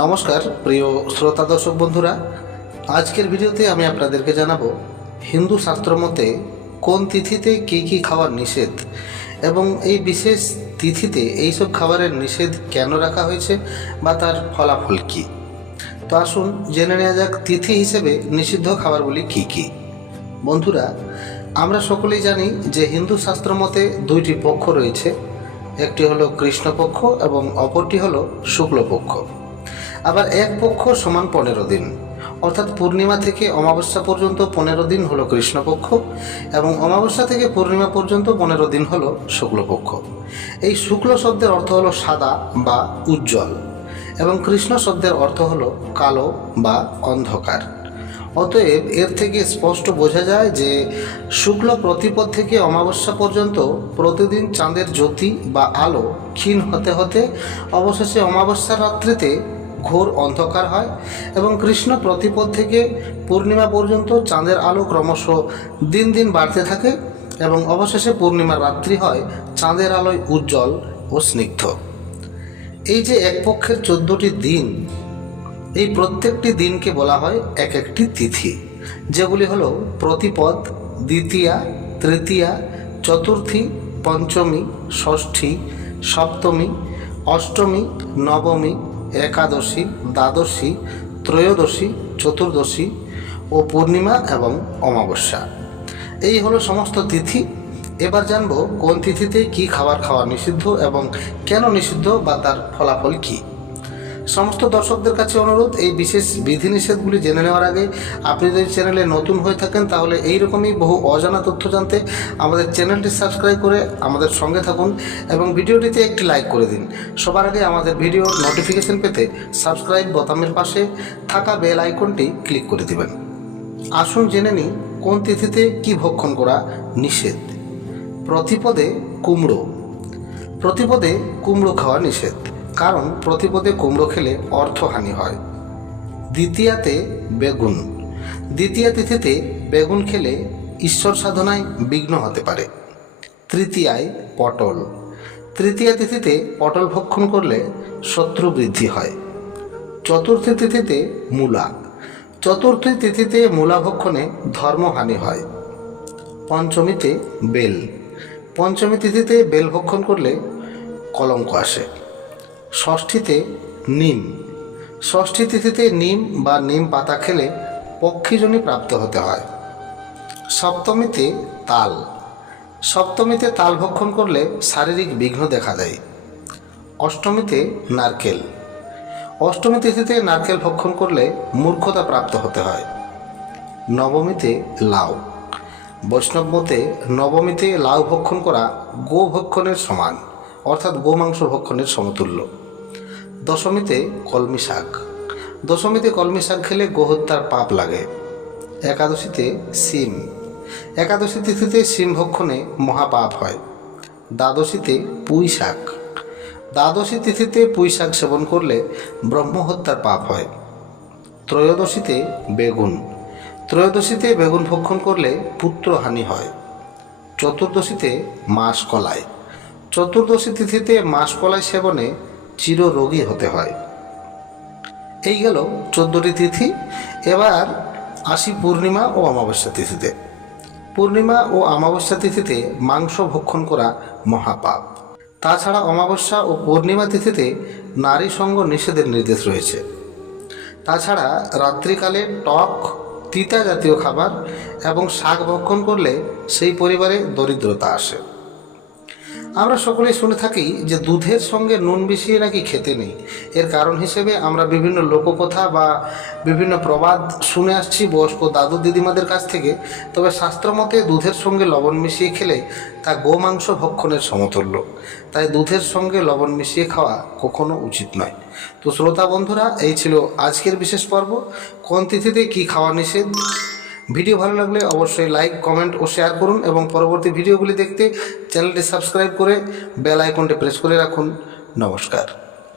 নমস্কার, প্রিয় শ্রোতা দর্শক বন্ধুরা। আজকের ভিডিওতে আমি আপনাদেরকে জানাব, হিন্দু শাস্ত্র মতে কোন তিথিতে কী কী খাওয়ার নিষেধ? এবং এই বিশেষ তিথিতে এইসব খাবারের নিষেধ কেন রাখা হয়েছে বা তার ফলাফল কী? তো আসুন, জেনে নেওয়া যাক তিথি হিসেবে নিষিদ্ধ খাবারগুলি কী কী। বন্ধুরা, আমরা সকলেই জানি যে হিন্দু শাস্ত্র মতে দুইটি পক্ষ রয়েছে। একটি হলো কৃষ্ণপক্ষ এবং অপরটি হলো শুক্লপক্ষ। আবার এক পক্ষ সমান পনেরো দিন। অর্থাৎ পূর্ণিমা থেকে অমাবস্যা পর্যন্ত পনেরো দিন হলো কৃষ্ণপক্ষ এবং অমাবস্যা থেকে পূর্ণিমা পর্যন্ত পনেরো দিন হলো শুক্লপক্ষ। এই শুক্ল শব্দের অর্থ হলো সাদা বা উজ্জ্বল এবং কৃষ্ণ শব্দের অর্থ হলো কালো বা অন্ধকার। অতএব এর থেকে স্পষ্ট বোঝা যায় যে শুক্ল প্রতিপদ থেকে অমাবস্যা পর্যন্ত প্রতিদিন চাঁদের জ্যোতি বা আলো ক্ষীণ হতে হতে অবশেষে অমাবস্যার রাত্রিতে ঘোর অন্ধকার হয় এবং কৃষ্ণ প্রতিপদ থেকে পূর্ণিমা পর্যন্ত চাঁদের আলো ক্রমশ দিন দিন বাড়তে থাকে এবং অবশেষে পূর্ণিমার রাত্রি হয় চাঁদের আলোয় উজ্জ্বল ও স্নিগ্ধ। এই যে এক পক্ষের চোদ্দটি দিন, এই প্রত্যেকটি দিনকে বলা হয় এক একটি তিথি, যেগুলি হলো প্রতিপদ, দ্বিতীয়া, তৃতীয়া, চতুর্থী, পঞ্চমী, ষষ্ঠী, সপ্তমী, অষ্টমী, নবমী একাদশী, দ্বাদশী, ত্রয়োদশী, চতুর্দশী ও পূর্ণিমা এবং অমাবস্যা। এই হলো সমস্ত তিথি। এবার জানব কোন তিথিতে কি খাবার খাওয়া নিষিদ্ধ এবং কেন নিষিদ্ধ বা তার ফলাফল কী? সমস্ত দর্শকদের কাছে অনুরোধ, এই বিশেষ বিধিনিষেধগুলি জেনে নেওয়ার আগে আপনি যদি চ্যানেলে নতুন হয়ে থাকেন, তাহলে এই রকমই বহু অজানা তথ্য জানতে আমাদের চ্যানেলটি সাবস্ক্রাইব করে আমাদের সঙ্গে থাকুন এবং ভিডিওটিতে একটি লাইক করে দিন। সবার আগে আমাদের ভিডিও নোটিফিকেশন পেতে সাবস্ক্রাইব বোতামের পাশে থাকা বেল আইকনটি ক্লিক করে দিবেন। আসুন জেনে নিই, কোন তিথিতে কি ভক্ষণ করা নিষেধ? প্রতিপদে কুমড়ো। প্রতিপদে কুমড়ো খাওয়া নিষেধ। কারণ প্রতিপদে কুমড়ো খেলে অর্থহানি হয়। দ্বিতীয়াতে বেগুন। দ্বিতীয়া তিথিতে বেগুন খেলে ঈশ্বর সাধনায় বিঘ্ন হতে পারে। তৃতীয়ায় পটল। তৃতীয়া তিথিতে পটল ভক্ষণ করলে শত্রু বৃদ্ধি হয়। চতুর্থী তিথিতে মূলা। চতুর্থী তিথিতে মূলা ভক্ষণে ধর্মহানি হয়। পঞ্চমীতে বেল। পঞ্চমী তিথিতে বেল ভক্ষণ করলে কলঙ্ক আসে। ষষ্ঠীতে নিম। ষষ্ঠী তিথিতে নিম বা নিম পাতা খেলে পক্ষীজনী প্রাপ্ত হতে হয়। সপ্তমীতে তাল। সপ্তমীতে তাল ভক্ষণ করলে শারীরিক বিঘ্ন দেখা দেয়। অষ্টমীতে নারকেল। অষ্টমী তিথিতে নারকেল ভক্ষণ করলে মূর্খতা প্রাপ্ত হতে হয়। নবমীতে লাউ। বৈষ্ণব মতে নবমীতে লাউ ভক্ষণ করা গো ভক্ষণের সমান, অর্থাৎ গোমাংস ভক্ষণের সমতুল্য। দশমীতে কলমি শাক। দশমীতে কলমি শাক খেলে গোহত্যার পাপ লাগে। একাদশীতে সিম একাদশী তিথিতে শিম ভক্ষণে মহাপাপ হয়। দ্বাদশীতে পুঁই শাক। দ্বাদশী তিথিতে পুঁই শাক সেবন করলে ব্রহ্মহত্যার পাপ হয়। ত্রয়োদশীতে বেগুন। ত্রয়োদশীতে বেগুন ভক্ষণ করলে পুত্রহানি হয়। চতুর্দশীতে মাস কলায় চতুর্দশী তিথিতে মাস কলাই সেবনে চিররোগী হতে হয়। এই গেল চোদ্দটি তিথি। এবার আসি পূর্ণিমা ও অমাবস্যা তিথিতে। পূর্ণিমা ও অমাবস্যা তিথিতে মাংস ভক্ষণ করা মহাপাপ। তাছাড়া অমাবস্যা ও পূর্ণিমা তিথিতে নারী সঙ্গ নিষেধের নির্দেশ রয়েছে। তাছাড়া রাত্রিকালে টক, তিতা জাতীয় খাবার এবং শাক ভক্ষণ করলে সেই পরিবারে দরিদ্রতা আসে। আমরা সকলেই শুনে থাকি যে দুধের সঙ্গে নুন মিশিয়ে নাকি খেতে নেই। এর কারণ হিসেবে আমরা বিভিন্ন লোককথা বা বিভিন্ন প্রবাদ শুনে আসছি বয়স্ক দাদু দিদিমাদের কাছ থেকে। তবে শাস্ত্রমতে দুধের সঙ্গে লবণ মিশিয়ে খেলে তা গোমাংস ভক্ষণের সমতুল্য। তাই দুধের সঙ্গে লবণ মিশিয়ে খাওয়া কখনো উচিত নয়। তো শ্রোতা বন্ধুরা, এই ছিল আজকের বিশেষ পর্ব। কোন তিথিতে কী খাওয়া নিষেধ? ভিডিও ভালো লাগলে অবশ্যই লাইক কমেন্ট ও শেয়ার করুন এবং পরবর্তী ভিডিওগুলি দেখতে চ্যানেলটি সাবস্ক্রাইব করে বেল আইকনটি প্রেস করে রাখুন। নমস্কার।